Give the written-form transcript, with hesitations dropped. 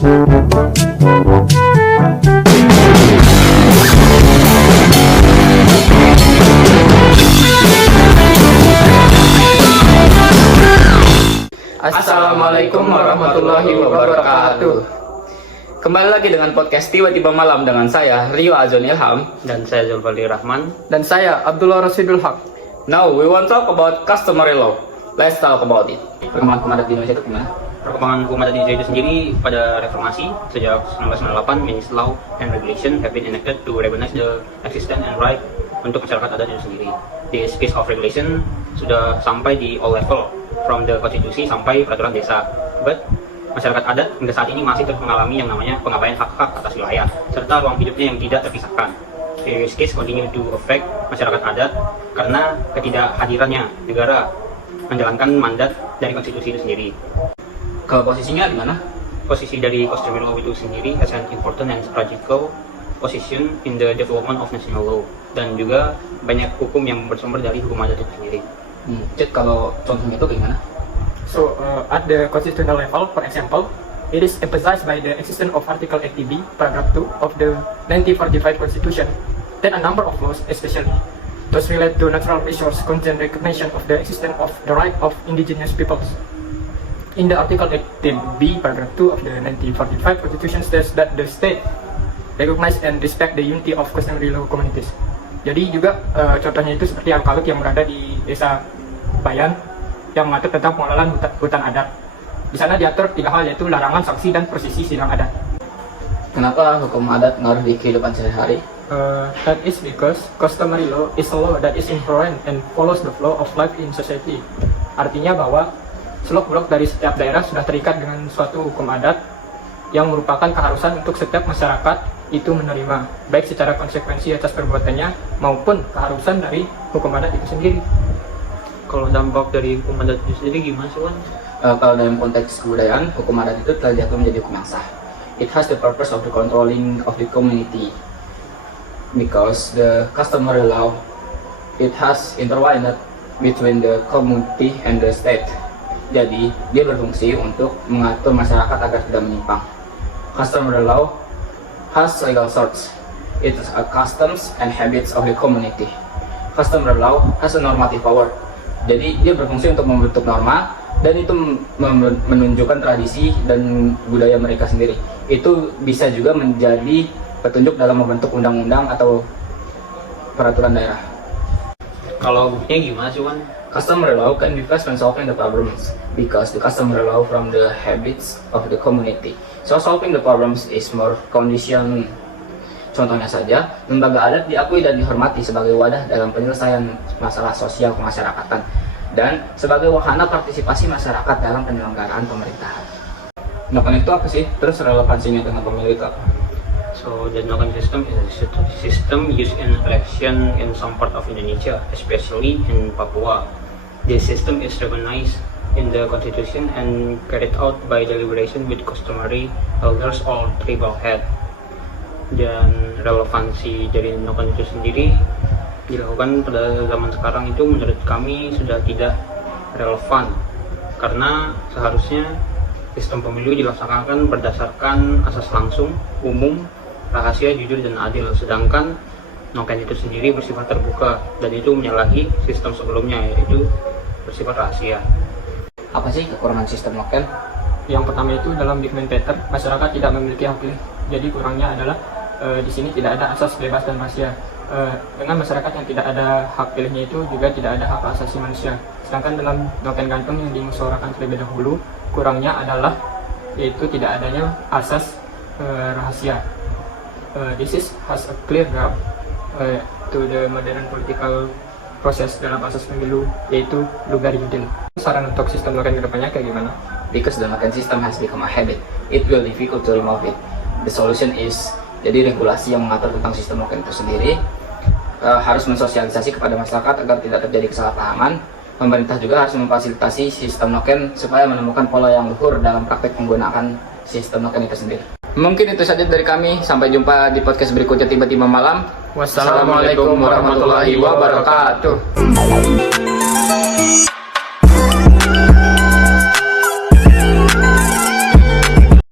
Assalamualaikum warahmatullahi wabarakatuh. Kembali lagi dengan podcast Tiba-Tiba Malam dengan saya Rio Azon Ilham Dan saya Zulfali Rahman. Dan saya Abdullah Rasidul Haq. Now we want to talk about customary law. Let's talk about it. Perkembangan hukum adat di Indonesia itu gimana? Perkembangan hukum adat di Indonesia itu sendiri pada reformasi sejak 1998, many law and regulation have been enacted to recognize the existence and right untuk masyarakat adat itu sendiri. This piece of regulation sudah sampai di all level, from the konstitusi sampai peraturan desa. But masyarakat adat hingga saat ini masih terus mengalami yang namanya pengabaian hak-hak atas wilayah serta ruang hidupnya yang tidak terpisahkan. This case continue to affect masyarakat adat karena ketidakhadirannya negara menjalankan mandat dari konstitusi itu sendiri. Kalau posisinya di mana? Posisi dari customary law itu sendiri has an important and strategical position in the development of national law, dan juga banyak hukum yang bersumber dari hukum adat itu sendiri. Cek kalau contohnya itu gimana? So, at the constitutional level, for example, it is emphasized by the existence of Article 80B, paragraph 2 of the 1945 Constitution, that a number of laws, especially those relate to natural resource, contain recognition of the existence of the right of indigenous peoples. In the Article 80B, paragraph 2 of the 1945 Constitution states that the state recognize and respect the unity of customary law communities. Jadi juga contohnya itu seperti Al-Kalut yang berada di desa Bayan yang mengatur tentang pengelolaan hutan adat. Di sana diatur 3 hal, yaitu larangan, sanksi, dan posisi sidang adat. Kenapa hukum adat ngaruh di kehidupan sehari-hari? That is because customary law is a law that is inherent and follows the flow of life in society. Artinya bahwa seluk-beluk dari setiap daerah sudah terikat dengan suatu hukum adat yang merupakan keharusan untuk setiap masyarakat itu menerima, baik secara konsekuensi atas perbuatannya maupun keharusan dari hukum adat itu sendiri. Kalau dampak dari hukum adat itu sendiri gimana sih, Wan? Kalau dalam konteks kebudayaan, hukum adat itu telah diatur menjadi hukum yang sah. It has the purpose of the controlling of the community, because the customary law it has intertwined between the community and the state. Jadi dia berfungsi untuk mengatur masyarakat agar tidak menyimpang. Customary law has legal source. It is a customs and habits of the community. Customary law has a normative power. Jadi dia berfungsi untuk membentuk norma, dan itu menunjukkan tradisi dan budaya mereka sendiri. Itu bisa juga menjadi petunjuk dalam membentuk undang-undang atau peraturan daerah. Kalau buktinya gimana sih, Wan? Customary law can be used when solving the problems because the customary law from the habits of the community. So solving the problems is more condition. Contohnya saja, lembaga adat diakui dan dihormati sebagai wadah dalam penyelesaian masalah sosial kemasyarakatan dan sebagai wahana partisipasi masyarakat dalam penyelenggaraan pemerintahan. Noken itu apa sih? Terus relevansinya dengan pemilu itu apa? So the Noken system is a system used in election in some part of Indonesia, especially in Papua. This system is recognized in the constitution and carried out by deliberation with customary elders or tribal head. Dan relevansi dari Noken itu sendiri dilakukan pada zaman sekarang itu menurut kami sudah tidak relevan, karena seharusnya sistem pemilu dilaksanakan berdasarkan asas langsung, umum, rahasia, jujur, dan adil. Sedangkan Noken itu sendiri bersifat terbuka, dan itu menyalahi sistem sebelumnya, yaitu bersifat rahasia. Apa sih kekurangan sistem Noken? Yang pertama itu dalam Bigman Pattern, masyarakat tidak memiliki hak pilih. Jadi kurangnya adalah di sini tidak ada asas bebas dan rahasia. Dengan masyarakat yang tidak ada hak pilihnya itu juga tidak ada hak asasi manusia. Sedangkan dalam Noken gantung yang dimusyawarahkan terlebih dahulu, kurangnya adalah yaitu tidak adanya asas rahasia. This has a clear gap to the modern political process dalam asas pemilu, yaitu lugar judil. Saran untuk sistem Noken kedepannya kayak gimana? Because the Noken system has become a habit, it will difficult to remove it. The solution is, jadi regulasi yang mengatur tentang sistem Noken itu sendiri harus mensosialisasi kepada masyarakat agar tidak terjadi kesalahpahaman. Pemerintah juga harus memfasilitasi sistem Noken supaya menemukan pola yang luhur dalam praktek penggunaan sistem Noken itu sendiri. Mungkin itu saja dari kami. Sampai jumpa di podcast berikutnya Tiba-Tiba Malam. Wassalamualaikum warahmatullahi wabarakatuh.